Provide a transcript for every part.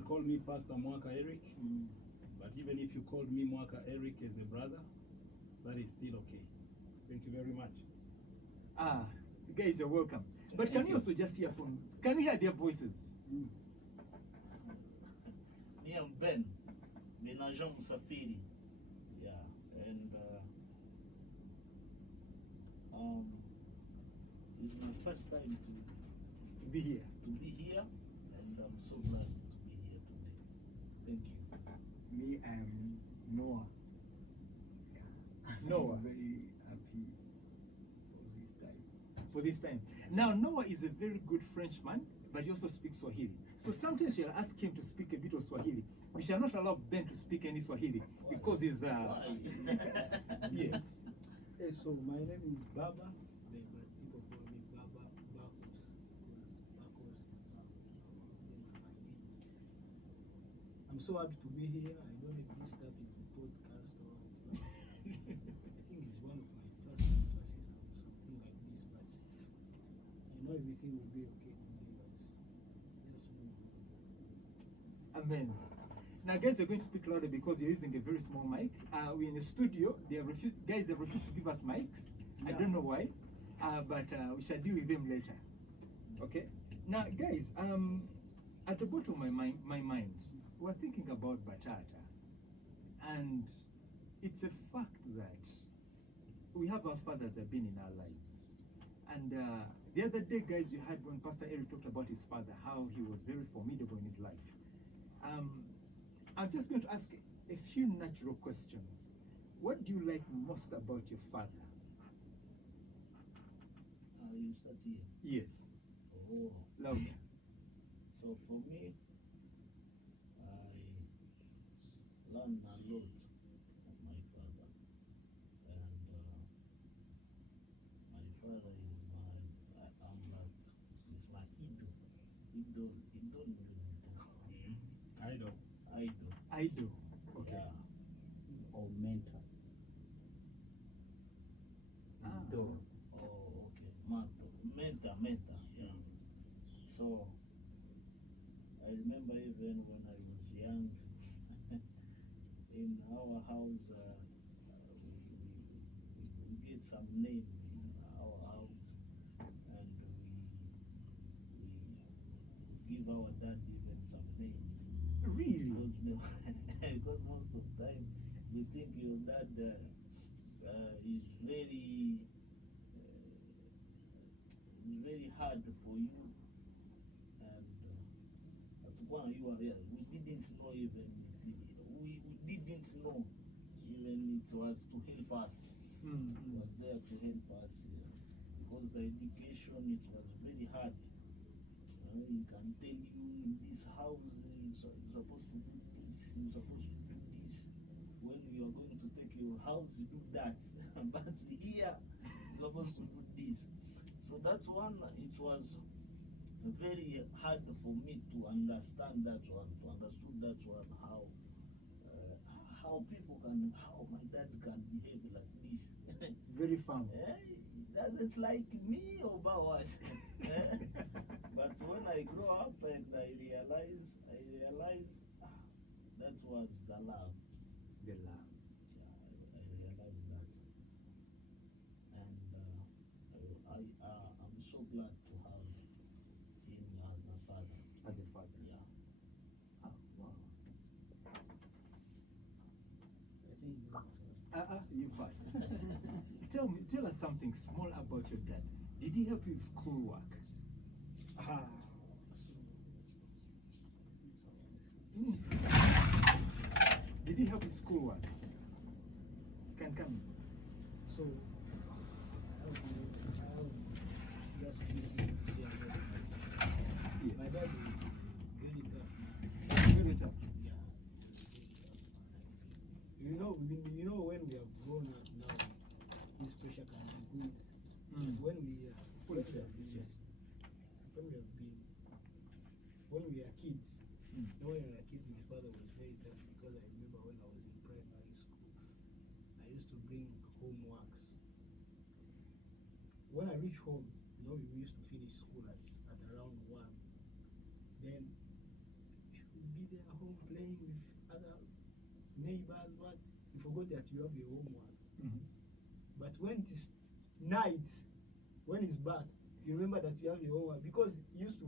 can call me Pastor Mwaka Eric, but even if you called me Mwaka Eric as a brother, that is still okay. Thank you very much. You guys are welcome. But can you also just hear from, can we hear their voices? Me, I'm Ben Agent Musafiri. Yeah, and it's my first time To be here. and I'm so glad to be here today. Thank you. Me, I'm Noah. Noah. I'm very happy For this time. Now, Noah is a very good Frenchman, but he also speaks Swahili. So sometimes you'll ask him to speak a bit of Swahili. We shall not allow Ben to speak any Swahili because he's yes. Hey, so my name is Baba, but people call me Baba Bakos. I'm so happy to be here. I don't know if this stuff is a podcast or what, but I think it's one of my first emphasis on something like this, but I know everything will be okay for me, but just move. Amen. Now, guys, you're going to speak louder because you're using a very small mic. We're in a studio. Guys have refused to give us mics. I don't know why, but we shall deal with them later. Okay? Now, guys, at the bottom of my mind, we're thinking about Bataata. And it's a fact that we have our fathers have been in our lives. And the other day, guys, you heard when Pastor Eric talked about his father, how he was very formidable in his life. I'm just going to ask a few natural questions. What do you like most about your father? You start here. Yes. Oh. Louder. So for me, I learned a lot of my father, and my father is my idol. Idol. Okay. Yeah. Or mentor. Idol. Oh, okay. Mentor. Yeah. So I remember even when I was young, in our house, we get some name in our house, and we give our dad even some names. Really? Because most of the time we think your dad is very hard for you, and we didn't know even we didn't know even it was to help us. It was there to help us because the education, it was very hard. He can tell you in this house you're supposed to do this, you're supposed to do this. When you are going to take your house, you do that. But here, you're supposed to do this. So that's one, it was very hard for me to understand that one, how people can, how my dad can behave like this. Very fun. It doesn't like me or Bawas. But when I grow up and I realize that was the love. The love. Yeah, I realized that, and I'm so glad to have him as a father. As a father. Yeah. Oh, wow. I think you You pass. Tell us something small about your dad. Did he help you with schoolwork? Did he help with schoolwork? Can come. So, just my dad is very tough. Very tough. Yeah. You know when we have grown up now, this pressure can increase. When we are kids, when we were kids, my father was very tough because I remember when I was in primary school, I used to bring homeworks. When I reach home, we used to finish school at around 1. Then he would beat there at home playing with other neighbors, what? You forgot that you have your homework. Mhm. But when it's night, when it's back, you remember that you have your homework because he used to,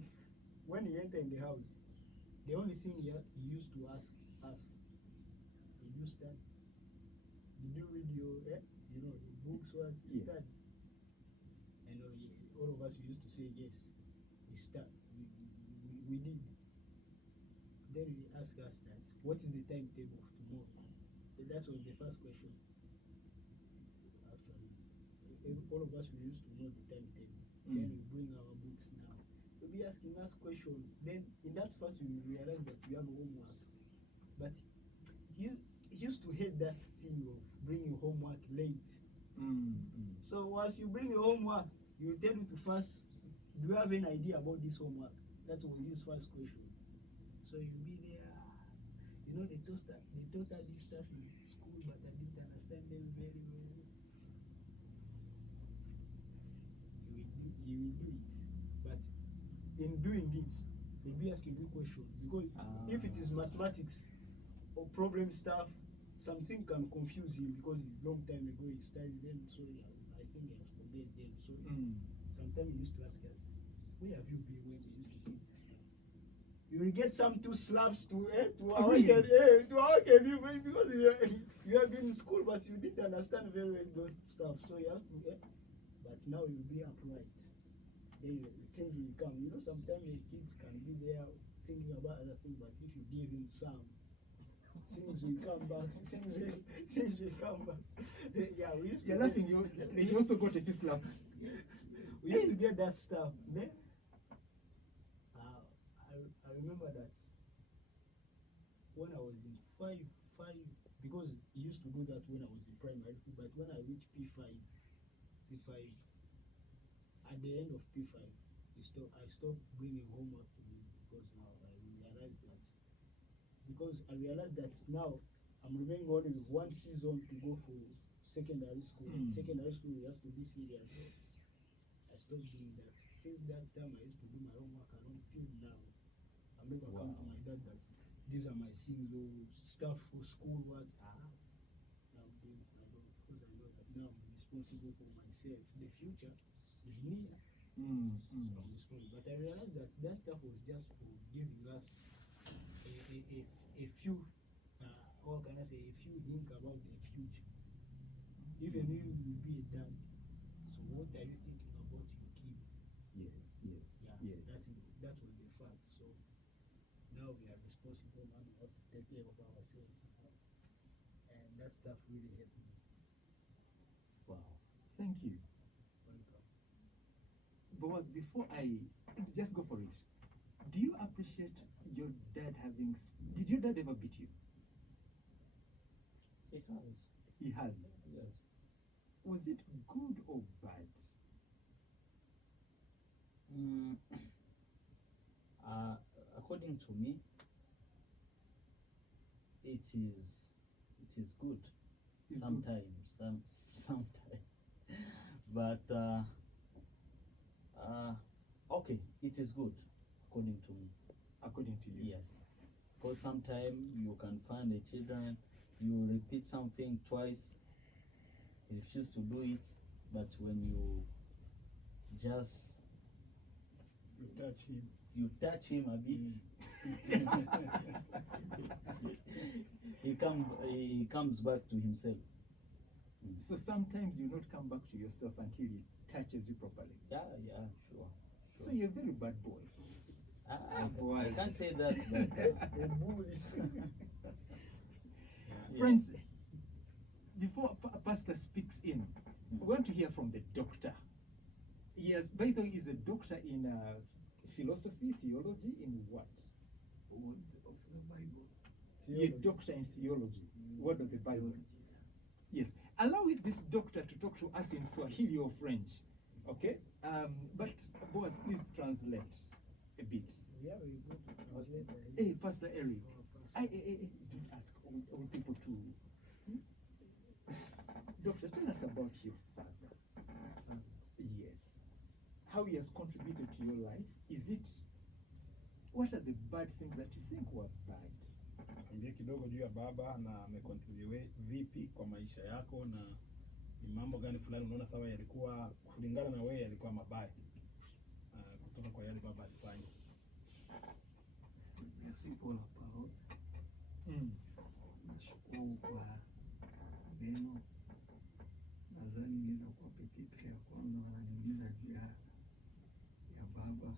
when he enter in the house, the only thing he used to ask us, did you study? Did you read your, your books, what? Yes. Study? And all of us used to say yes, we start, we did. Then he asked us that, what is the timetable of tomorrow? So that was the first question. Actually, all of us we used to know the timetable. Then we bring our books now. We'll be asking us questions. Then in that first we realize that you have homework. But he used to hate that thing of bringing homework late. So once you bring your homework, he will tell you to first, do you have any idea about this homework? That was his first question. So you'll be there, they taught us this stuff in school, but I didn't understand them very well. You will do it. But in doing it, they'll be asking you questions. Because if it is mathematics or problem stuff, something can confuse him because it's a long time ago he studied them. So I think he has forget them. So sometimes he used to ask us, where have you been when we used to do this stuff? You will get some two slaps to awaken you because you have been in school but you didn't understand very well those stuff. So you have to but now you'll be upright. Then the things will come. Sometimes the kids can be there thinking about other things, but if you give him some, things will come back. Things will come back. Yeah, we used to. You're laughing. You also got a few slaps. We used to get that stuff. Then I remember that when I was in five, because he used to do that when I was in primary, but when I reached P5, at the end of P5, I stopped bringing homework to me because now I realized that now I'm remaining only with one season to go for secondary school. In secondary school, you have to be serious. I stopped doing that. Since that time, I used to do my homework until now. I never come to my dad that these are my things or stuff for school. What? Now I don't, because I know that now I'm responsible for myself. The future is me. I'm responsible. But I realized that stuff was just for giving us a few, what can I say, a few think about the future. Even if you will be a dad, so what are you thinking about your kids? Yes. That was the fact. So now we are responsible and we have to take care of ourselves. And that stuff really helped me. Wow. Thank you. Welcome. Boaz, before I just go for it, do you appreciate your dad having? Did your dad ever beat you? He has. He has. Yes. Was it good or bad? According to me, it is good. It's Sometimes, sometimes, but okay, it is good according to me. According to you? Yes, because sometimes you can find the children, you repeat something twice, they refuse to do it, but when you just You touch him. you touch him a bit, he comes back to himself. So sometimes you not come back to yourself until he touches you properly. Yeah, sure. So you're a very bad boy. I can't say that, but A bully. Friends, before Pastor speaks in, we want to hear from the doctor. Yes, by the way, he's a doctor in philosophy, theology, in what? Word of the Bible. You're a doctor in theology, word of the Bible. Yes. Allow this doctor to talk to us in Swahili or French, okay? But Boaz, please translate a bit. Yeah, we go to translator. Hey, Pastor Eric, I don't ask all people to. Doctor, tell us about your father. Yes. How he has contributed to your life. Is it what are the bad things that you think were bad? Ambie kidogo juu ya baba na amecontribute vipi kwa maisha yako, na ni mambo gani fulani unaona sawa yalikuwa kulingana na wewe yalikuwa mabaya kutoka kwa yale baba alifanya. Merci pour la parole. Nashukuru kwa neno. Nadhani niweza kuwa petitre ya kwanza wananiuliza juu ya baba.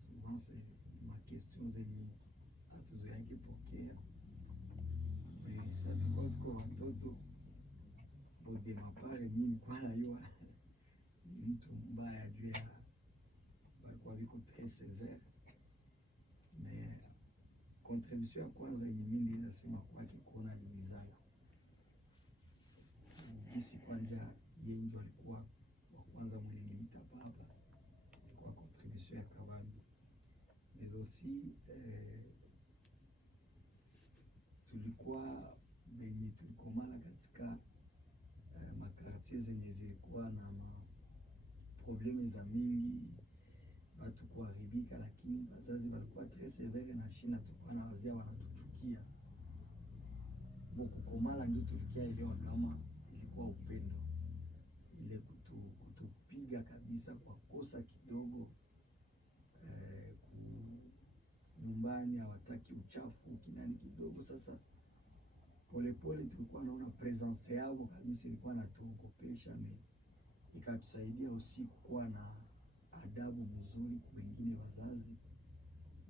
Souvent c'est ma question zenye hatuzoeangi pokea. Mais ça tuko tuko watoto. Bode mapare mimi kwa najua ni mtu mbaya juu ya walikuwa viko très sévère. Mais contribution ya kwanza yenye mimi naweza sema kwake kuona ni mizani. Isi kwanja yeye ndio alikuwa wa kwanza mwenye niita baba. Kwa contribution ya kabambi. Mais aussi tulikuwa benye tulikomala katika makartie zenye zilikuwa na probleme za mingi, watu kuharibika, lakini wazazi walikuwa très sévère na shina tulikuwa na wazia wanatuchukia. Kukomala ndio tulikia elewa kama ilikuwa upendo. Ile kutupiga kabisa kwa kosa kidogo, nyumbani hawataki uchafu kinani kidogo. Sasa polepole tulikuwa naona presence yao kabisa ilikuwa natuogopesha, ikatusaidia usiku kuwa na adabu mzuri kwa wengine wazazi,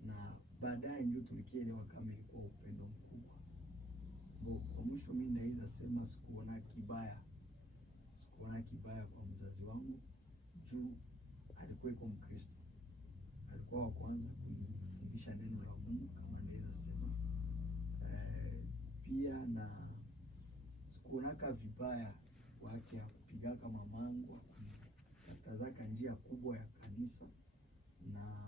na baadaye ndio tulikielewa kama ilikuwa upendo mkubwa. Kwa mwisho mimi naweza sema sikuona kibaya kwa mzazi wangu juu alikuwa Mkristo. Alikuwa wa kwanza kunifundisha neno la Mungu kama naweza sema. Pia na sikuonaka vibaya wake kupigaka mamangu, akatazaka njia kubwa ya kanisa na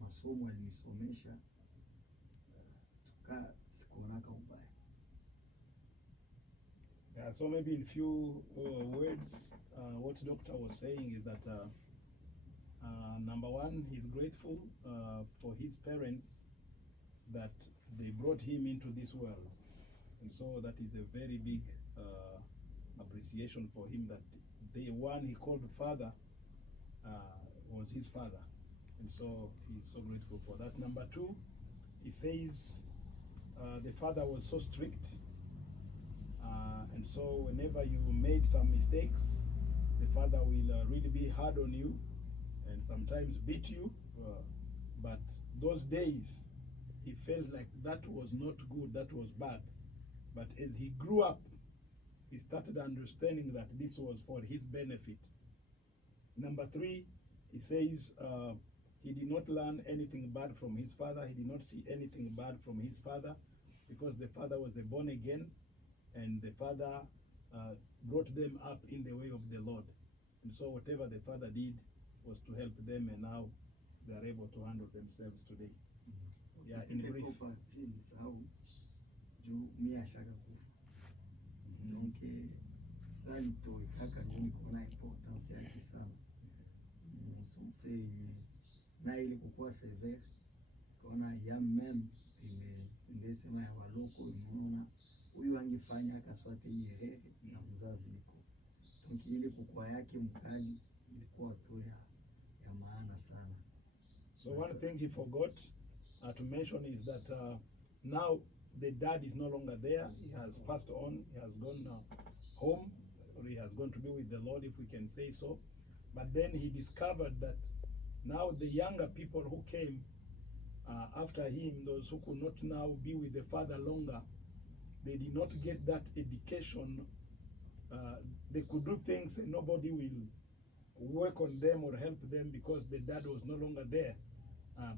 masomo alinisomesha, sikuonaka ubaya. Yeah, so maybe in few words, what doctor was saying is that number one, he's grateful for his parents that they brought him into this world, and so that is a very big appreciation for him, that the one he called father was his father, and so he's so grateful for that. Number two, he says the father was so strict, and so whenever you made some mistakes, the father will really be hard on you and sometimes beat you, but those days he felt like that was not good, that was bad. But as he grew up, he started understanding that this was for his benefit. Number three, he says he did not learn anything bad from his father. He did not see anything bad from his father, because the father was a born again, and the father brought them up in the way of the Lord. And so whatever the father did was to help them, and now they are able to handle themselves today. Yeah, in brief. Donc ça litowekaka ndio nikuona importance yake sana. Msonse na ile kukua severe kaona ya meme imesema ya waloko, umeona huyu angefanya akaswate yerere na mzazi iko. Donc ile kukua yake mkali ilikuwa tu ya maana sana. So one thing he forgot to mention is that now the dad is no longer there. He has passed on. He has gone home, or he has gone to be with the Lord, if we can say so. But then he discovered that now the younger people who came after him, those who could not now be with the father longer, they did not get that education. They could do things and nobody will work on them or help them because the dad was no longer there.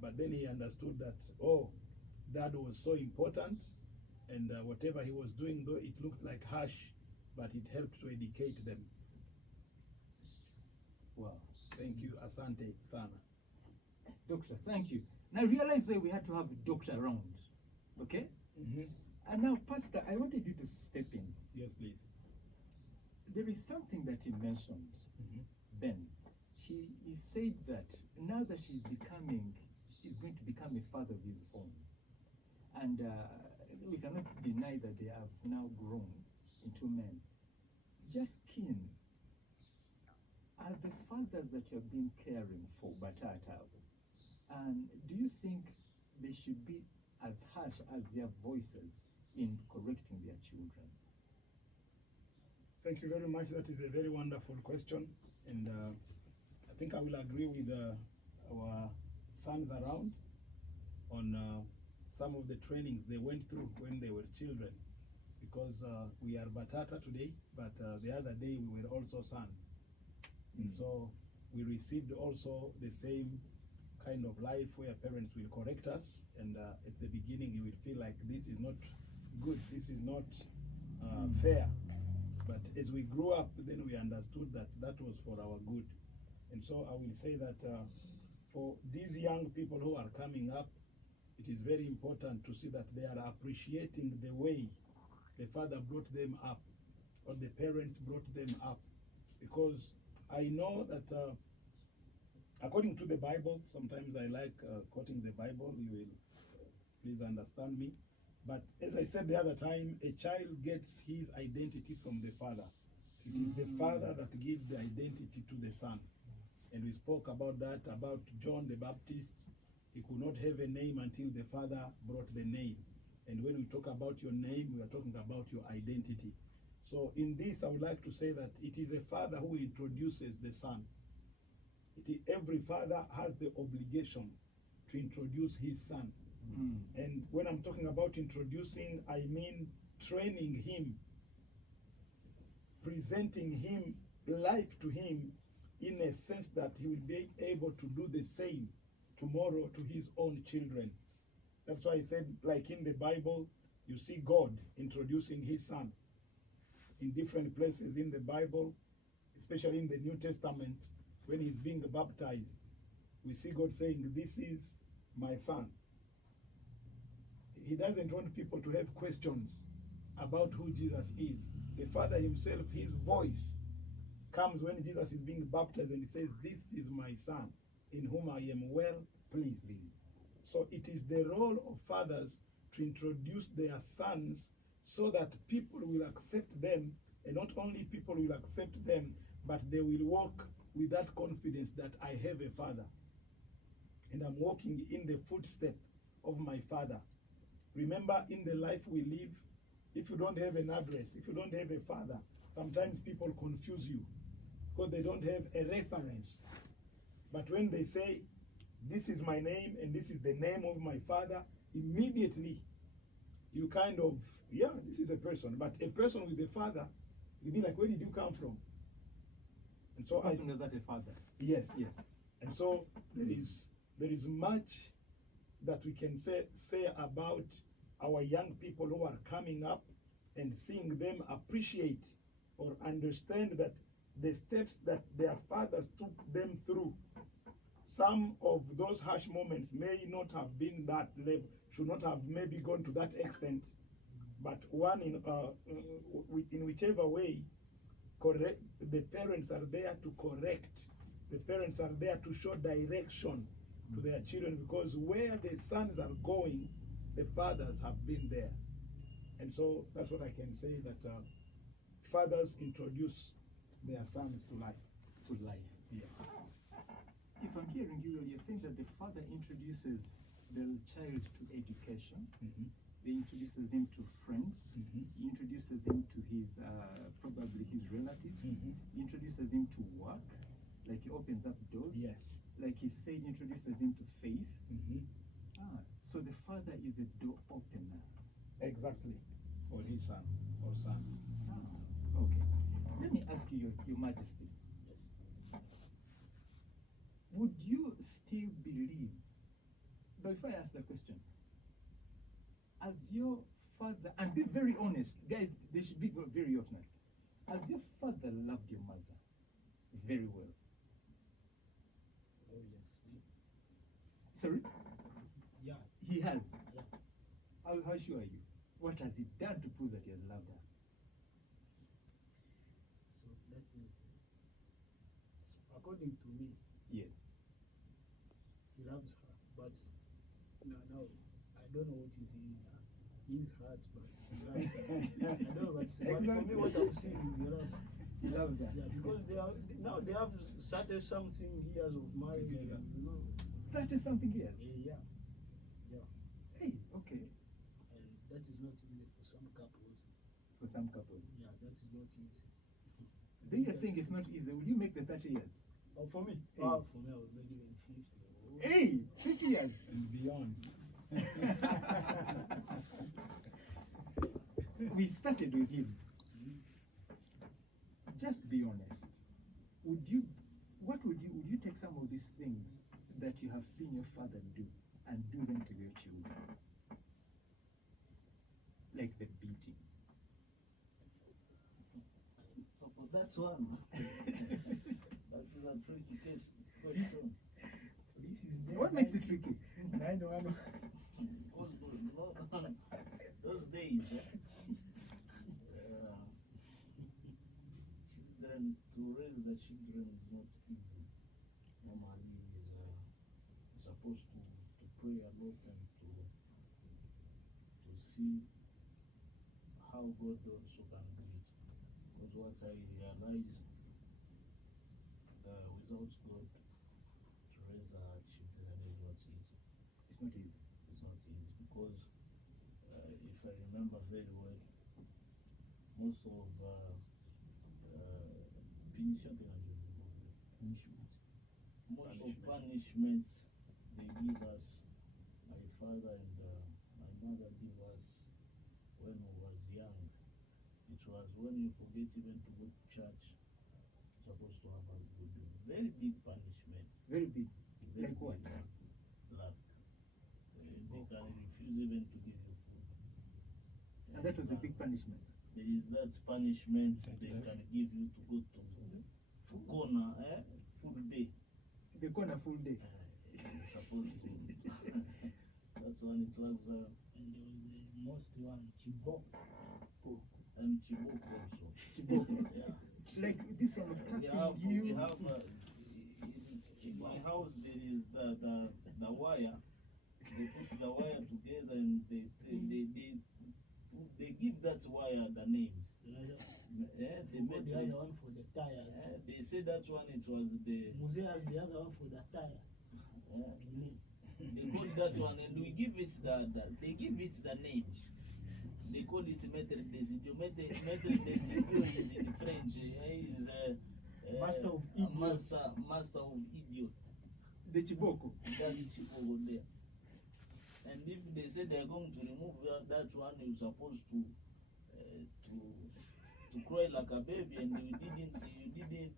But then he understood that, oh, dad was so important, and whatever he was doing, though it looked like harsh, but it helped to educate them. Wow. Thank you, Asante Sana. Doctor, thank you. Now realize why we had to have a doctor around, okay? And now, Pastor, I wanted you to step in. Yes, please. There is something that he mentioned, Ben. He said that now that he's becoming is going to become a father of his own. And we cannot deny that they have now grown into men. Just keen, are the fathers that you have been caring for Bataata, and do you think they should be as harsh as their voices in correcting their children? Thank you very much. That is a very wonderful question. And I think I will agree with our sons around on some of the trainings they went through when they were children. Because we are Bataata today, but the other day we were also sons. And so we received also the same kind of life where parents will correct us, and at the beginning you will feel like this is not good, this is not fair. But as we grew up, then we understood that that was for our good. And so I will say that for these young people who are coming up, it is very important to see that they are appreciating the way the father brought them up, or the parents brought them up. Because I know that according to the Bible, sometimes I like quoting the Bible, you will please understand me. But as I said the other time, a child gets his identity from the father. It is the father that gives the identity to the son. And we spoke about that, about John the Baptist. He could not have a name until the father brought the name. And when we talk about your name, we are talking about your identity. So in this, I would like to say that it is a father who introduces the son. Every father has the obligation to introduce his son. And when I'm talking about introducing, I mean training him, presenting him, life to him, in a sense that he will be able to do the same tomorrow to his own children. That's why I said, like in the Bible, you see God introducing his son in different places in the Bible, especially in the New Testament, when he's being baptized. We see God saying, this is my son. He doesn't want people to have questions about who Jesus is. The Father himself, his voice comes when Jesus is being baptized, and he says, this is my son, in whom I am well pleased. So it is the role of fathers to introduce their sons so that people will accept them, and not only people will accept them, but they will walk with that confidence that I have a father, and I'm walking in the footsteps of my father. Remember, in the life we live, if you don't have an address, if you don't have a father, sometimes people confuse you because they don't have a reference. But when they say, this is my name and this is the name of my father, immediately you kind of, yeah, this is a person. But a person with a father, you'll be like, where did you come from? And so Person is that a father? Yes. Yes. And so there is much that we can say about our young people who are coming up, and seeing them appreciate or understand that the steps that their fathers took them through, some of those harsh moments may not have been that level, should not have maybe gone to that extent, but one in whichever way, correct. The parents are there to correct. The parents are there to show direction to their children, because where the sons are going, the fathers have been there. And so that's what I can say, that fathers introduce their sons to life. To life. Yes. If I'm hearing you, you're saying that the father introduces the child to education. He introduces him to friends. He introduces him to his probably his relatives. He introduces him to work, like he opens up doors. Yes. Like he said, introduces him to faith. So the father is a door opener. Exactly. For his son or sons. Okay. Let me ask you, Your Majesty. Would you still believe, but before I ask the question, as your father, and be very honest, guys, they should be very honest. Has your father loved your mother very well? Oh, yes. Sorry? Yeah. He has. Yeah. How sure are you? What has he done to prove that he has loved her? So that is, according to me, Yes. he loves her, but no, I don't know what is in his heart, but I don't know, but for me, what I'm seeing is the love. He loves her. Yeah, because now they have 30-something years of marriage, Together. you know. 30-something years. Yeah, Hey, okay. and that is not easy for some couples. For some couples. Yeah, that is not easy. Then you're saying it's not easy. Will you make the 30 years? Oh, for me? Hey. Oh, for me, I was making it 50. Oh. Hey, 50 years. And beyond. We started with him. Just be honest. Would you take some of these things that you have seen your father do and do them to your children? Like the beating. So for that one, that is a tricky question. This is What makes it tricky? 9-1. Those days, children, to raise the children is not easy. Normally, is supposed to pray a lot and to see how God also can do it. Because what I realized, without God, to raise our children is not easy. It's not easy. It's not easy because if I remember very well, most of punishments they give us, my father and my mother give us when we was young. It was when you forget even to go to church, supposed to have a very big punishment. Very big. Very Like what? big, like they can refuse even to give you food. And that was a big punishment. There is that punishment they can give you to go to corner, full day. They call a full day. You're supposed to. That's when it was. And there was the most one, Chibok. And Chibok also. Chibok. Yeah. Like this one of We tapping have, you. we have in my house there is the wire. They put the wire together and they give that wire the names. Yeah, they Put made the other one for the tires. they say that one it was the Muse has the other one for the tire. they call that one and we give it they give it the name. They call it maître des idiots. Maître des idiots is in French. Is Master of idiots. Master of idiot. The Chiboko. That's Chiboko there. And if they say they're going to remove that one, you're supposed to cry like a baby, and you didn't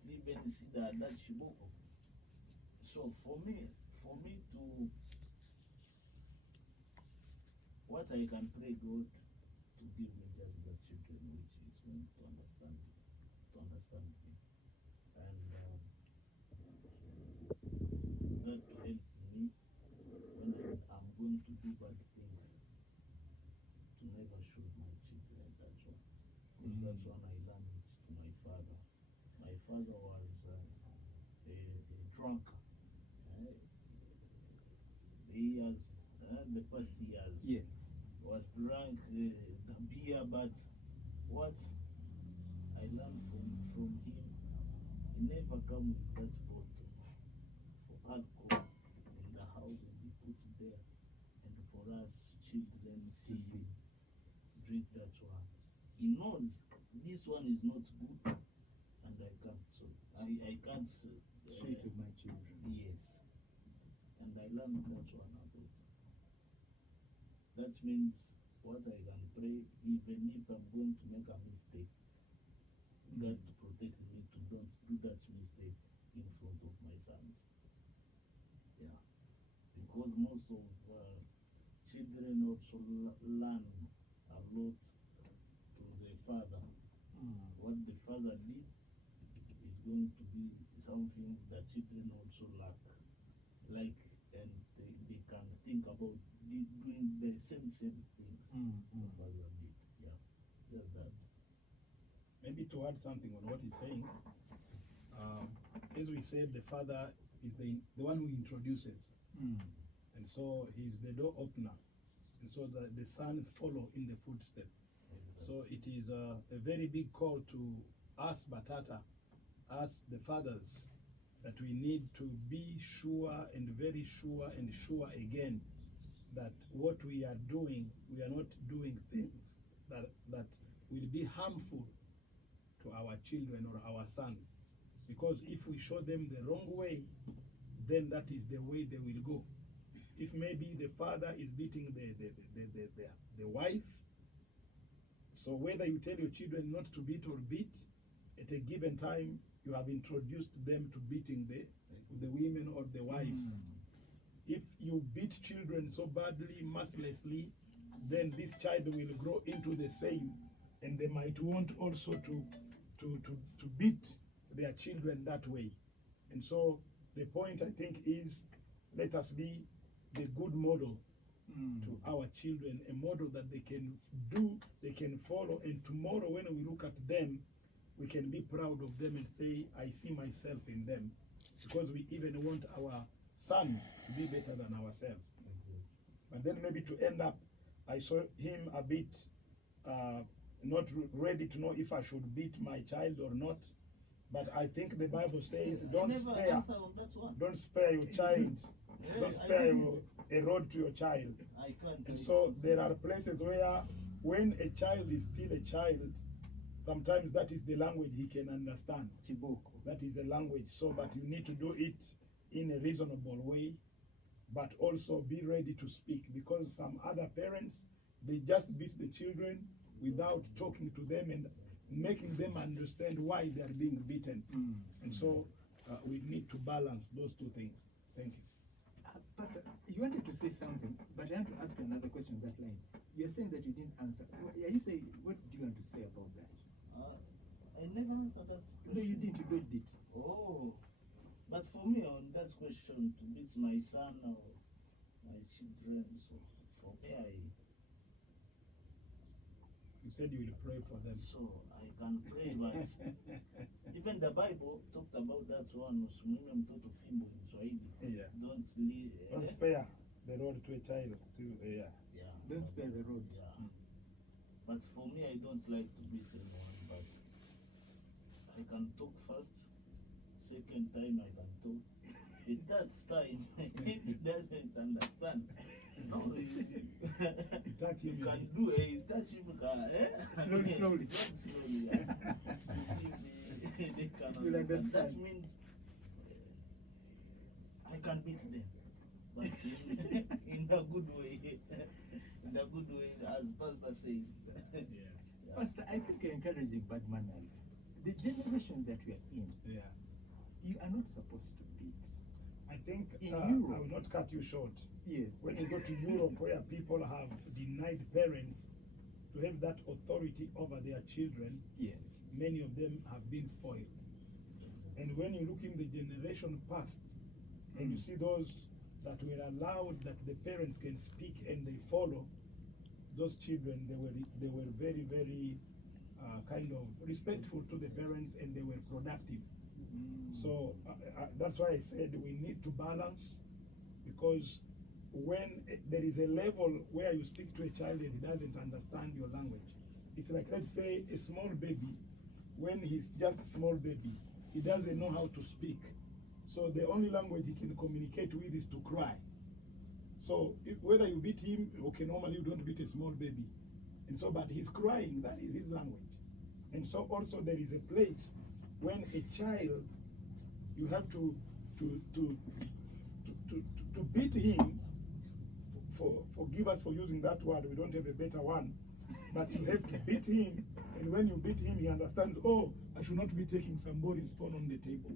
even see that Chiboko. So for me to what I can pray God to give me just the children which is going to understand me, and that to help me when I'm going to do bad things, to never shoot my children. That's one. Because that's one I learned it to my father. My father was a drunk. The first years. Yes. Was drunk the beer, but what I learned from him, he never come with that bottle for alcohol in the house and he put it there, and for us children see drink that one. He knows this one is not good, and I can't Show it to my children. yes, and I learned that one about. That means what I can pray, even if I'm going to make a mistake, God to protect me to don't do that mistake in front of my sons. Yeah, because most of children also learn a lot to their father. What the father did is going to be something that children also lack. Like, and they can think about doing the same things the father did. Yeah, just that. Maybe to add something on what he's saying, as we said, the father is the one who introduces. And so he's the door opener. And so the sons follow in the footsteps. So it is a very big call to us, Bataata, us, the fathers, that we need to be sure and very sure and sure again that what we are doing, we are not doing things that will be harmful to our children or our sons. Because if we show them the wrong way, then that is the way they will go. If maybe the father is beating the wife, so whether you tell your children not to beat or beat, at a given time you have introduced them to beating the women or the wives. If you beat children so badly, mercilessly, then this child will grow into the same, and they might want also to beat their children that way. And so the point, I think, is let us be the good model to our children, a model that they can do, they can follow, and tomorrow when we look at them, we can be proud of them and say, I see myself in them, because we even want our sons to be better than ourselves. But then maybe to end up, I saw him a bit not ready to know if I should beat my child or not. But I think the Bible says, don't spare your child. Don't spare a rod to your child. And so there are places where when a child is still a child, sometimes that is the language he can understand. That is a language. So, but you need to do it in a reasonable way, but also be ready to speak, because some other parents, they just beat the children without talking to them and making them understand why they are being beaten. And so we need to balance those two things. Thank you. Pastor, you wanted to say something, but I want to ask you another question on that line. You're saying that you didn't answer. Are you saying, what do you want to say about that? I never answered that question. No, you didn't. You dodged it. Oh. But for me, on that question, to beat my son or my children, so for me, You said you will pray for them. So I can pray, but even the Bible talked about that one. Usimwime mtoto fimbo in Swahili. Yeah. Don't spare the road to a child. Yeah. Don't spare the road. Yeah. But for me, I don't like to beat anyone, but I can talk first. Second time I can talk. The third time, if he doesn't understand, no, you touch him. You can do it. Touch him, slowly. Slowly, yeah. You see, they can You'll understand. That means I can beat them, but in a good way. In a good way, as Pastor said. Yeah. Pastor, I think you're encouraging bad manners. The generation that we are in, you are not supposed to beat. I think In I Europe, will not cut you short. yes. When you go to Europe, where people have denied parents to have that authority over their children, Yes. many of them have been spoiled. And when you look in the generation past, and you see those that were allowed that the parents can speak and they follow, those children, they were very, very kind of respectful to the parents, and they were productive. So that's why I said we need to balance, because when there is a level where you speak to a child and he doesn't understand your language, it's like, let's say, a small baby. When he's just a small baby, he doesn't know how to speak. So the only language he can communicate with is to cry. So whether you beat him, okay, normally you don't beat a small baby. And so, but he's crying, that is his language. And so also there is a place when a child, you have to beat him. Forgive us for using that word, we don't have a better one. But you have to beat him, and when you beat him, he understands, oh, I should not be taking somebody's phone on the table.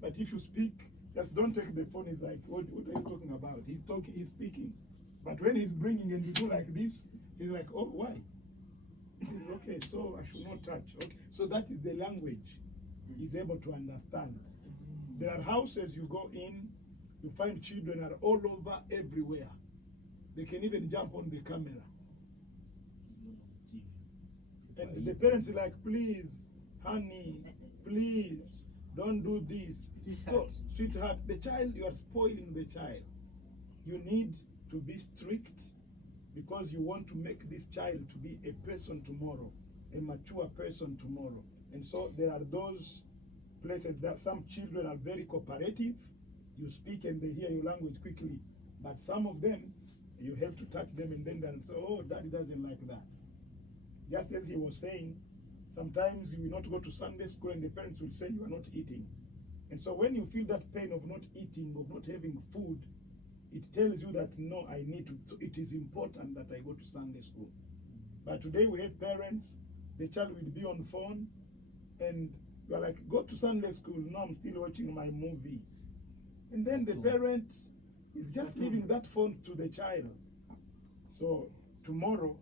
But if you speak, just don't take the phone. It's like, what are you talking about? He's speaking. But when he's bringing and you do like this, he's like, oh, why? He's okay, so I should not touch. Okay. So that is the language he's able to understand. There are houses you go in, you find children are all over everywhere. They can even jump on the camera. And the parents are like, please, honey, please, don't do this. Sweetheart. So, sweetheart, the child, you are spoiling the child. you need to be strict because you want to make this child to be a person tomorrow, a mature person tomorrow. And so there are those places that some children are very cooperative. You speak and they hear your language quickly. But some of them, you have to touch them and then they'll say, oh, daddy doesn't like that. Just as he was saying, sometimes you will not go to Sunday school and the parents will say you are not eating. And so when you feel that pain of not eating, of not having food, it tells you that, no, I need to, so it is important that I go to Sunday school. But today we have parents, the child will be on the phone, and you are like, go to Sunday school. No, I'm still watching my movie. And then the parent is just leaving that phone to the child. So tomorrow,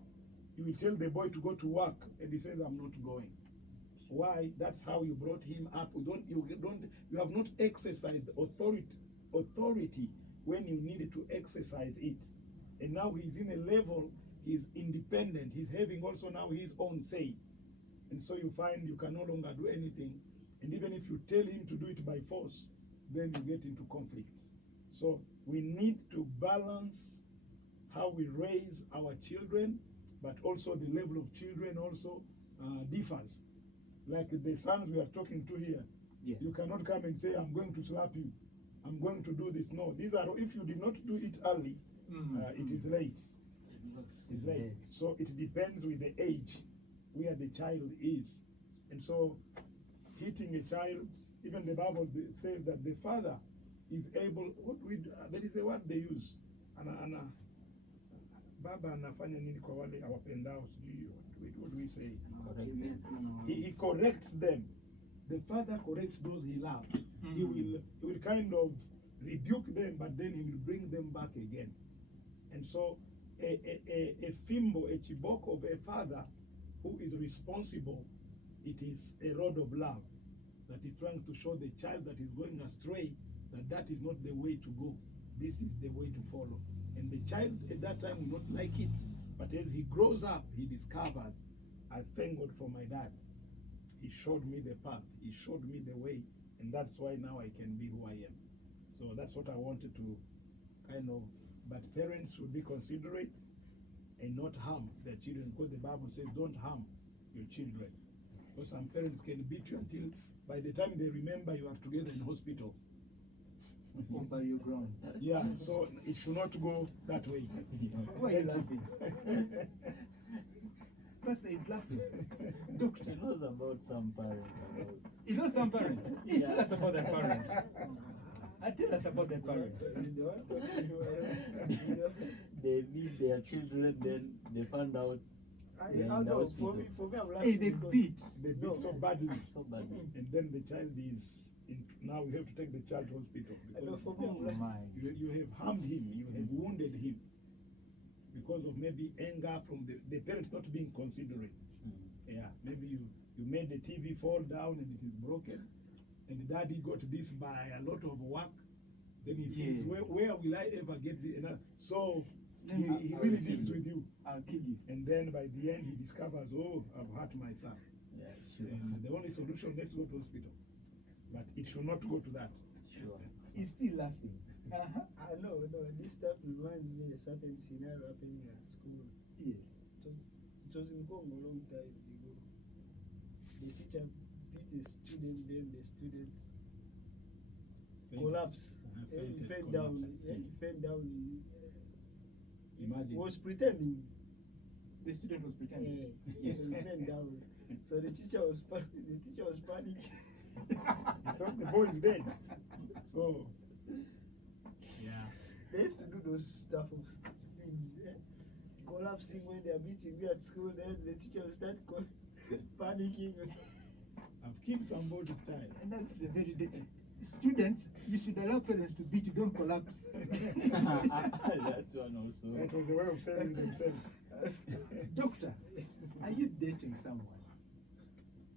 you will tell the boy to go to work, and he says, I'm not going. Why? That's how you brought him up. You have not exercised authority when you needed to exercise it. And now he's in a level, he's independent. He's having also now his own say. And so you find you can no longer do anything. And even if you tell him to do it by force, then you get into conflict. So we need to balance how we raise our children, but also the level of children also differs. Like the sons we are talking to here, Yes. you cannot come and say, I'm going to slap you, I'm going to do this. No, these are, if you did not do it early, it is late. It's late. So it depends with the age where the child is. And so hitting a child, even the Bible says that the father is able, there is a word they use, baba anafanya nini kwa wale hawapendao, what do we say? He corrects them. The father corrects those he loves. He will kind of rebuke them, but then he will bring them back again. And so a fimbo, a chiboko of a father who is responsible, it is a rod of love that is trying to show the child that is going astray that that is not the way to go. This is the way to follow. And the child at that time will not like it, but as he grows up, he discovers, I thank God for my dad. He showed me the path, he showed me the way, and that's why now I can be who I am. So that's what I wanted to kind of, but parents should be considerate and not harm their children, because the Bible says don't harm your children. Because some parents can beat you until by the time they remember you are together in hospital. Or by your grounds. Yeah, so it should not go that way. Why are you laughing? Pastor is laughing. Doctor. He knows about some parents. You know some parent? Hey, tell us about that parent. Tell us about that parent. They meet their children, then they find out they're in the hospital. For me, I'm Hey, laughing they because- beat. They beat so badly. So badly. And then the child is, now we have to take the child to hospital. I know Because for me, I'm laughing. My. you have harmed him, you have wounded him. Because of maybe anger from the parents not being considerate. Yeah, maybe you made the TV fall down and it is broken. And the daddy got this by a lot of work. Then he feels, Yeah. where will I ever get this? So he I'll really kill deals you. with you. I'll kill you. And then by the end he discovers, oh, I've hurt my son. Yeah, sure. And the only solution, let's go to hospital. But it should not go to that. Sure. He's still laughing. I know, this stuff reminds me of a certain scenario happening at school. Yes. It was in Congo a long time ago. The teacher beat a student, then the students collapsed. He fell down. Yeah, he fell down. Imagine. He was pretending. The student was pretending. Yeah. So he fell down. So the teacher was panicking. He thought the boy is dead. So, yeah. They used to do those stuff of things. Collapsing when they are beating me at school, then the teacher will start panicking. I've killed somebody's child. And that's a very different. Students, you should allow parents to beat you, don't collapse. That's one also. That was the way of saving themselves. Doctor, are you dating someone?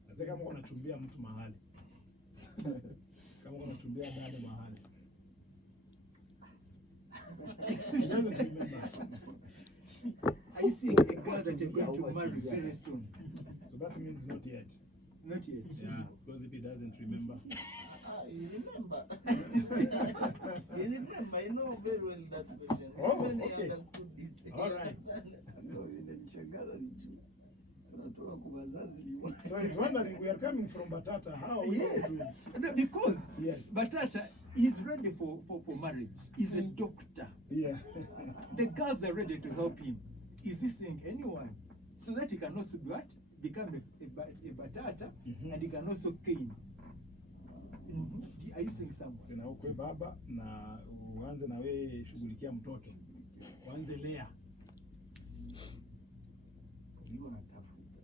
Sasa kama unachumbia mtu mahali. Kama unachumbia dada mahali. He doesn't remember. Are you seeing a girl that you're going to marry very soon? So that means not yet. Not yet. Yeah, because if he doesn't remember. You remember? You remember? I know very well that question. Oh, Even I okay. understood it. All right. Ndio inanishangaza ni juu tunatoka kwa wazazi ni So he's wondering, we are coming from Bataata. How are we Yes, going to? no, because Yes. Bataata is ready for marriage. He's a doctor. Yeah. The girls are ready to help him. Is he seeing anyone so that he can also what? Become a Bataata, Mhm. and he can also cane. Are you seeing someone? Na ukwe baba na uanze na wewe shughulikia mtoto. Uanze lea. ndio natafuta.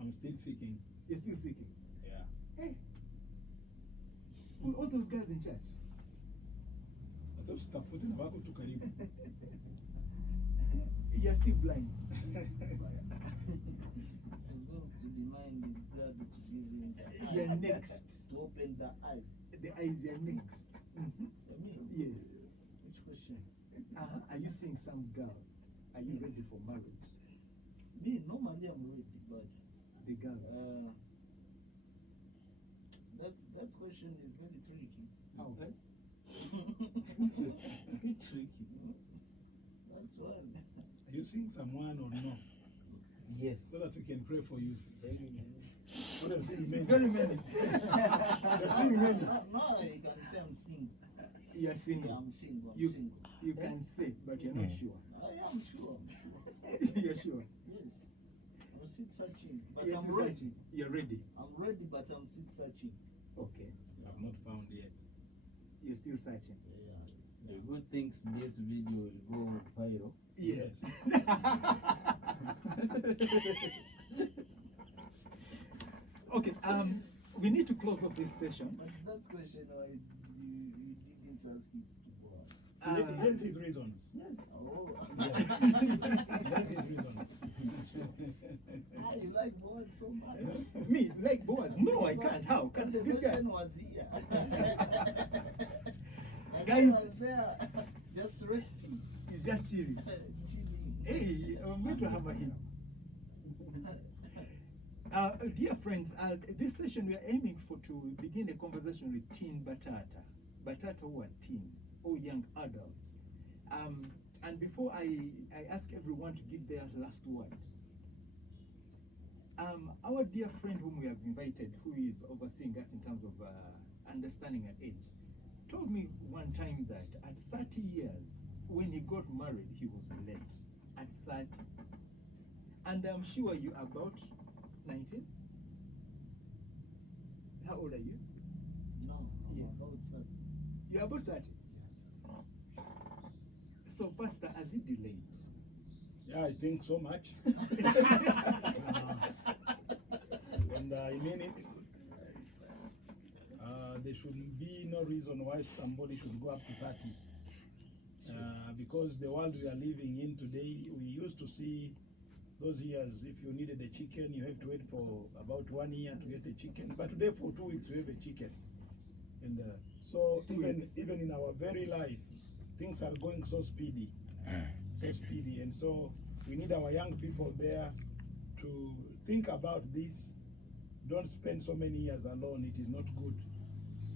I'm still seeking. You're still seeking. Yeah. Hey, all those guys in church. Sasa usitafute na wako tu karibu. You're still blind. It's going to demand God to give him the You're eyes, next. to open the eyes. The eyes are next. I mean, Yes. which question? Are you seeing some girl? Are you ready for marriage? Me, normally I'm ready, but The girls. that question is very tricky. How? Very tricky. That's why. Are you seeing someone or no? Yes. So that we can pray for you. Very many. What are you seeing many? Very many. You're seeing many. No, you can say I'm single. You're Yeah, single. I'm single. I'm You single. you can say, but you're not sure. I am sure. I'm sure. You're sure. Yes. I'm still searching, but Yes, I'm it's ready. searching. You're ready. I'm ready, but I'm still searching. Okay. I've not found yet. You're still searching. Yeah. The good things this video will go viral. Yes. Okay. We need to close off this session. But that's question why you didn't ask it to go out. He has his reasons. Yes. Oh. He has his reasons. You like boys so much. Me, like Boaz? No, I can't. How? Can The this guy? question was here. And Guys- I was there just resting, He's just chilling. chilling. Hey, I'm going to hammer him. Dear friends, this session we are aiming to begin a conversation with teen Bataata. Bataata who are teens or young adults. And before I ask everyone to give their last word, our dear friend whom we have invited, who is overseeing us in terms of understanding and age, told me one time that at 30 years, when he got married, he was late. At 30. And I'm sure you are about 19? How old are you? No, I'm Yes. about that. You're about 30? So, Pastor, has he delayed? Yeah, I think so much. And I mean it. There should be no reason why somebody should go up to 30. Because the world we are living in today, we used to see those years, if you needed a chicken, you have to wait for about 1 year to get a chicken. But today, for 2 weeks, we have a chicken. And so 2 even, weeks. even in our very life, things are going so speedy. So speedy. And so we need our young people there to think about this. Don't spend so many years alone. It is not good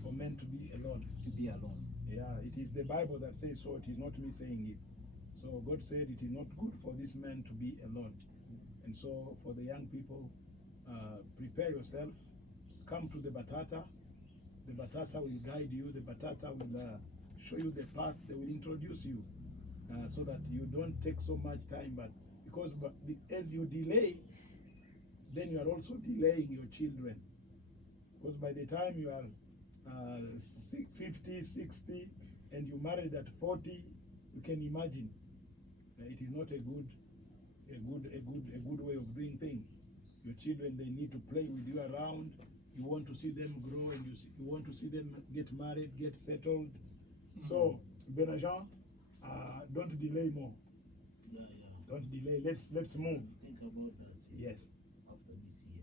for men to be alone. To be alone. Yeah, it is the Bible that says so. It is not me saying it. So God said it is not good for this man to be alone. And so for the young people, prepare yourself. Come to the Bataata. The Bataata will guide you. The Bataata will show you the path. They will introduce you so that you don't take so much time. But because as you delay, then you are also delaying your children. Because by the time you are 50, 60, and you married at 40, you can imagine it is not a good way of doing things. Your children, they need to play with you around. You want to see them grow, and you want to see them get married, get settled. So, Benajan, don't delay more. Yeah. Don't delay. Let's move. Think about that. Yes. After this year.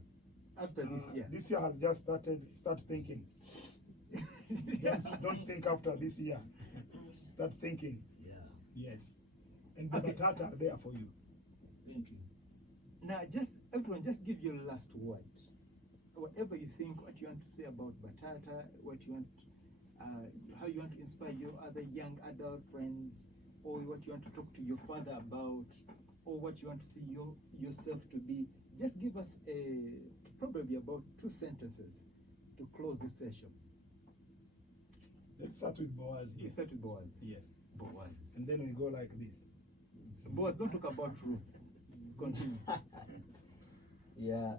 After this year. This year has just started. Start thinking. Don't think after this year. Start thinking. Yeah. Yes. And the Okay. Bataata are there for you. Thank you. Now, everyone, just give your last word. whatever you think, what you want to say about Bataata, what you want, how you want to inspire your other young adult friends, or what you want to talk to your father about, or what you want to see yourself to be. Just give us probably about 2 sentences to close this session. Let's start with Boaz here. We start with Boaz. Yes. Boaz. And then we go like this. Boaz, don't talk about Ruth. Continue. Yeah,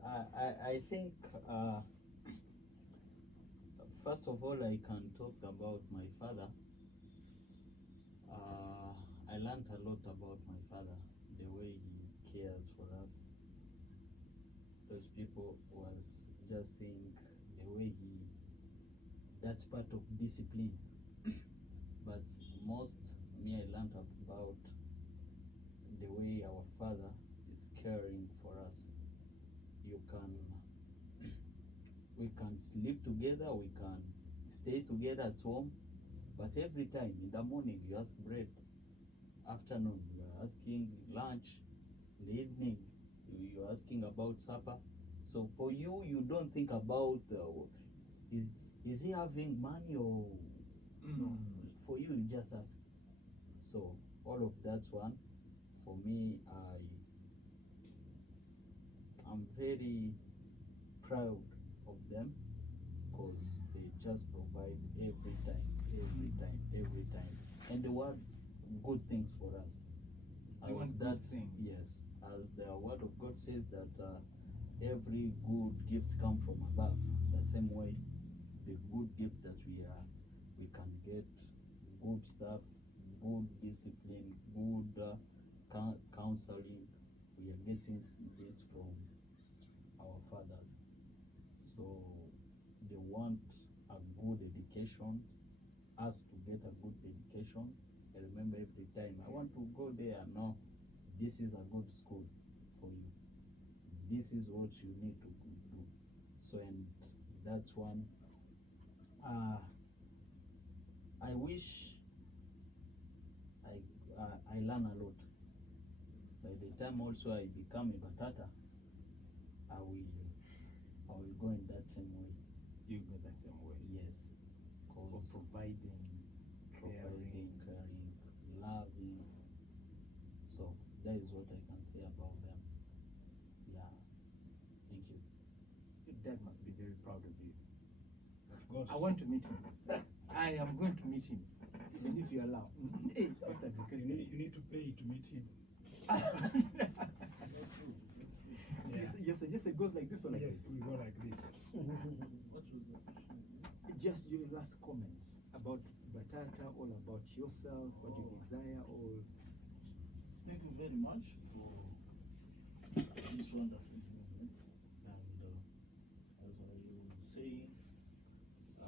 I think first of all I can talk about my father. I learned a lot about my father, the way he cares for us. Those people was just think the way that's part of discipline. But most I learned about the way our father is caring for us. We can sleep together, we can stay together at home, but every time in the morning you ask bread, afternoon you are asking lunch, in the evening you are asking about supper. So for you, you don't think about is he having money or no. For you, you just ask. So all of that's one. For me, I'm very proud of them because they just provide every time, and they want good things for us. As that thing, yes, as the word of God says that every good gift comes from above. The same way, the good gift that we can get good stuff, good discipline, good counseling. We are getting it from our fathers. So they want a good education, us to get a good education. I remember every time I want to go there, no, this is a good school for you. This is what you need to do. So, and that's one. I wish I learn a lot. By the time also I become a Bataata, I will go in that same way. You go that same way. Yes. Of providing, caring, loving. So that is what I can say about them. Yeah. Thank you. Your dad must be very proud of you. Of course. I want to meet him. I am going to meet him, even if you allow. Hey, Pastor, because You need to pay to meet him. Yes, it goes like this or like Yes, this? we go like this. Just your last comments about Bataata, all about yourself, what you desire, or... Thank you very much for this wonderful moment. And as I was saying, I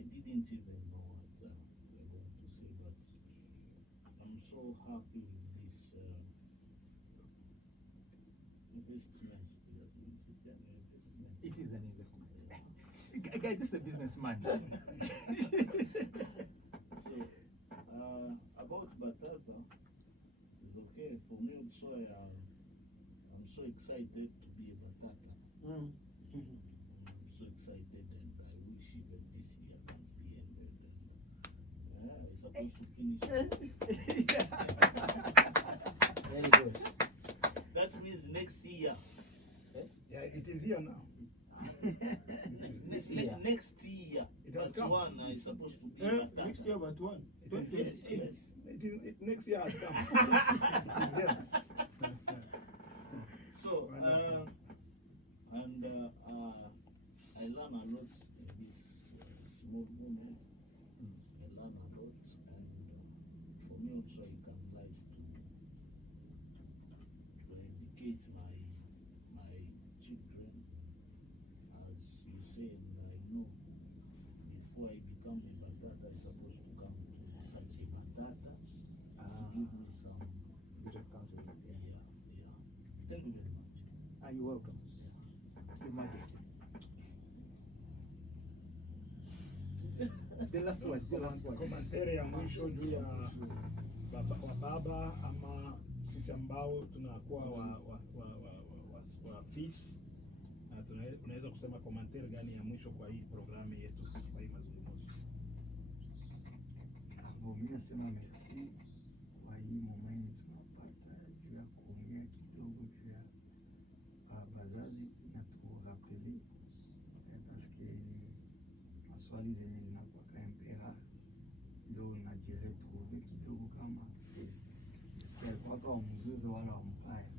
didn't even know what we're going to say, but I'm so happy with this investment. It is an investment. Guys, this is a businessman. So, about Bataata, is okay. For me also, I'm so excited to be a Bataata. I'm so excited, and I wish even this year can be ended. And it's supposed to finish. Very good. That means next year. Yeah, it is here now. Next year. Next year. It has That's come. one is supposed to be Bataata. Next year, but one. Yes, 2028. yes. Next year has come. Yeah. So, and I learn a lot in this small moment. I learn a lot, and for me also, I can like to educate my children, as you say, and I know before I become a Bataata, I'm supposed to come to such a Bataata to give me some Bit of counseling. yeah. Thank you very much. You're welcome. Your Majesty. The last words, the last words. Commentary ya mwisho juu ya baba ama sisi ambao tunakuwa wa fees Unaweza kusema commentary gani ya mwisho kwa hii programu yetu, kwa hii mazungumzo? Mimi nasema merci kwa hii moment tunapata juu ya kuongea kidogo juu ya bazazi na turapele paske ni maswali zenye zinakuwaka impera, ndio najiretrouve kidogo kama eske alikuwaka wa mzuri wala wa mbaya.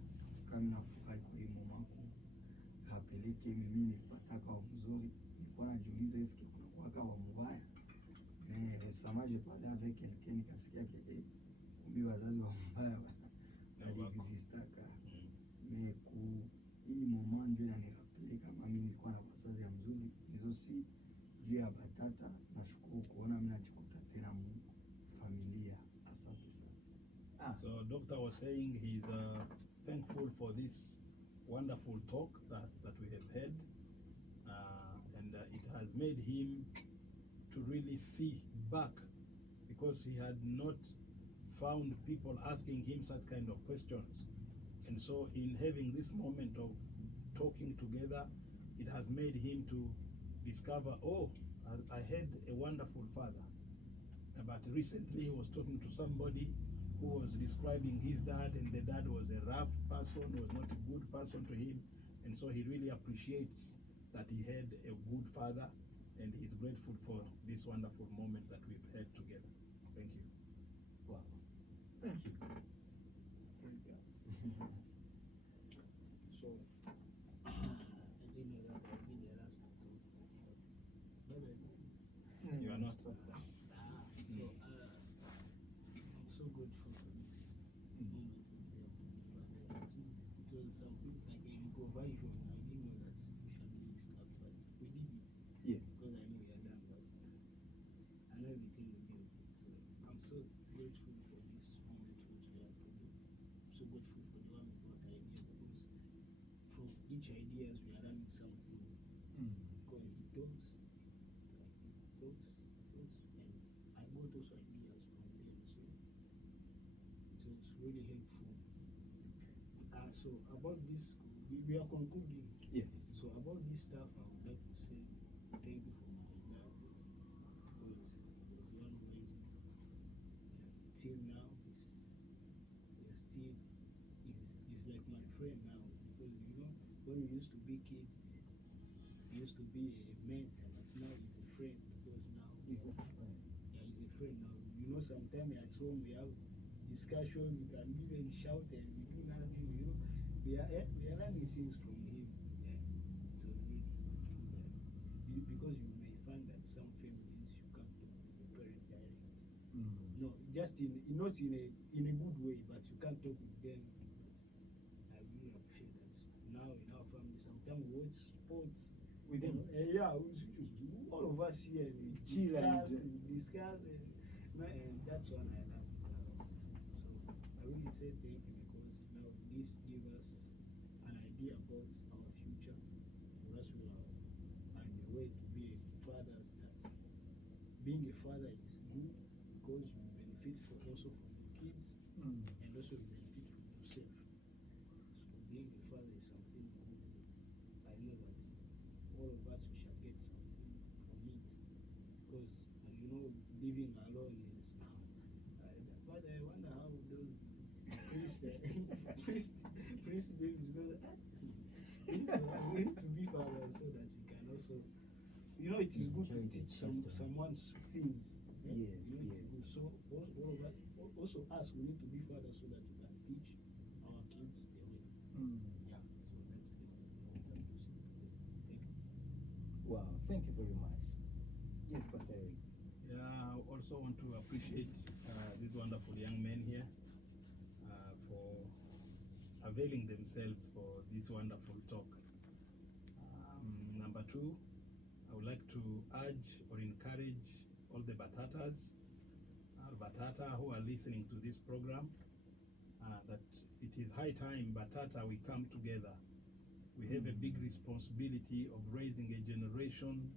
Kama nafurahi kwa hii moment rapele ke mimi nilipataka wa mzuri, nilikuwa najiuliza eske kunakuwaka wa mbaya. Mais récemment, j'ai parlé avec quelqu'un qui a dit que wazazi wa mbaya waliexistaka, mais ku hii moment ndio inanirapele kama mimi nilikuwa na wazazi ya mzuri. Hizo si juu ya Batata, nashukuru kuona mimi najikuta tena mu familia. Asante sana. So Doctor was saying he's thankful for this wonderful talk that we have had, and it has made him to really see back, because he had not found people asking him such kind of questions. And so in having this moment of talking together, it has made him to discover, oh, I had a wonderful father. But recently he was talking to somebody who was describing his dad, and the dad was a rough person, was not a good person to him. And so he really appreciates that he had a good father, and he's grateful for this wonderful moment that we've had together. Thank you. Wow. Thank you. So, I didn't know that I'd be the last to talk. You are not. So, I'm so grateful for this moment with them. It was something like a improvisation. I didn't know that we shall do this stuff, but we did it. Yes. Because I know we are done, but I know everything will be okay. So I'm so grateful for this moment which we have today. I'm so grateful for the one who brought idea, because from each ideas we are running something. Because it talks, and I got those ideas from them. So it was really helpful. So about this, we are concluding. Yes. So about this stuff, I would like to say thank you for my dad, because he's the one who raised me. Till now, he's like my friend now, because you know, when we used to be kids, he used to be a mentor, but now he's a friend, because now He's a friend. Yeah, he's a friend now. You know, sometimes at home we have discussion, we can even shout and we do nothing, you know. We are learning things from him. Yeah. So really, because you may find that some families you can't talk with the parent direct. No, just not in a good way, but you can't talk with them. I really appreciate that. Now in our family, sometimes we watch sports With them. Yeah, all of us here we Chill discuss, and and that's one I love. So I really say thank you, because now this gives us an idea about our future. For us, we are on the way to be fathers. That being a father is good, because you benefit also from the kids, and also you benefit from yourself. So being a father is something good. I know that all of us we shall get something from it, because you know, living alone is but I wonder how those priest babies go. We need to be fathers, so that you can also, you know, it is good to teach someone's things. Yes, you know, yes. it's good. So all of us, also us, we need to be fathers, so that we can teach our kids the way. Yeah, so that's the thing I would like to say. Thank you. Wow, thank you very much. Yes, Pastor Eric. Yeah, I also want to appreciate these wonderful young men here for availing themselves for this wonderful talk. Number two, I would like to urge or encourage all the Batatas, Batata who are listening to this program, that it is high time, Batata, we come together. We have a big responsibility of raising a generation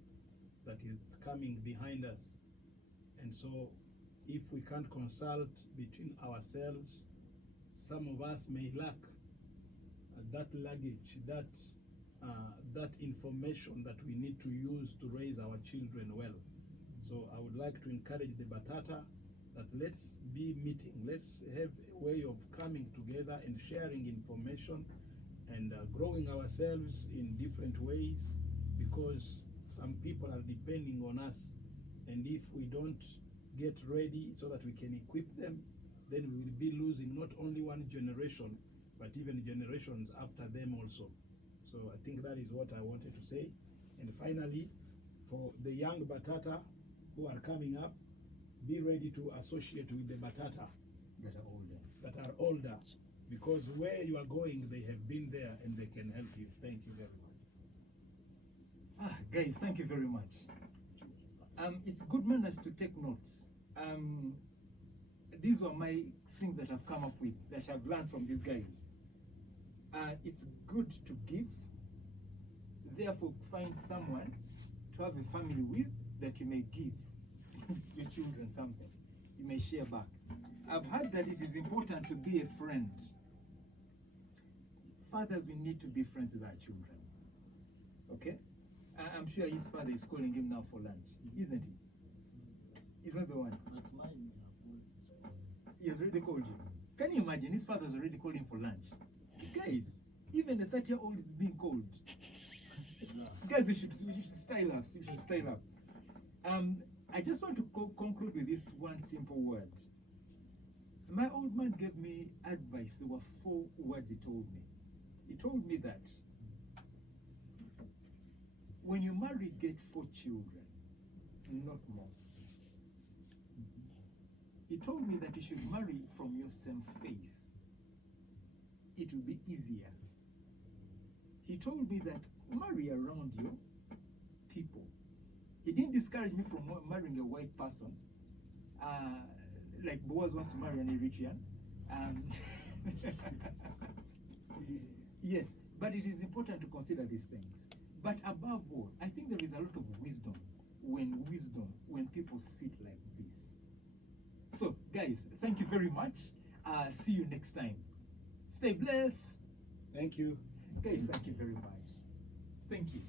that is coming behind us. And so if we can't consult between ourselves, some of us may lack that luggage, that that information that we need to use to raise our children well. So I would like to encourage the Bataata that let's be meeting, let's have a way of coming together and sharing information and growing ourselves in different ways, because some people are depending on us, and if we don't get ready so that we can equip them, then we will be losing not only one generation, but even generations after them also. So I think that is what I wanted to say. And finally, for the young Bataata who are coming up, be ready to associate with the Bataata that are older, because where you are going, they have been there and they can help you. Thank you very much. Guys, thank you very much. It's good manners to take notes. These were my things that I've come up with, that I've learned from these guys. It's good to give. Therefore, find someone to have a family with that you may give your children something. You may share back. I've heard that it is important to be a friend. Fathers, we need to be friends with our children. Okay? I'm sure his father is calling him now for lunch, isn't he? He's not the one. That's mine. He has already called you. Can you imagine? His father's already called him for lunch. Guys, even the 30-year-old is being called. Guys, we should style up. We should style up. I just want to conclude with this one simple word. My old man gave me advice. There were 4 words he told me. He told me that when you marry, get 4 children, not more. He told me that you should marry from your same faith. It will be easier. He told me that marry around your people. He didn't discourage me from marrying a white person, like Boaz wants to marry an Eritrean. Yes, but it is important to consider these things. But above all, I think there is a lot of wisdom when people sit like this. So, guys, thank you very much. See you next time. Stay blessed. Thank you. Guys, thank you very much. Thank you.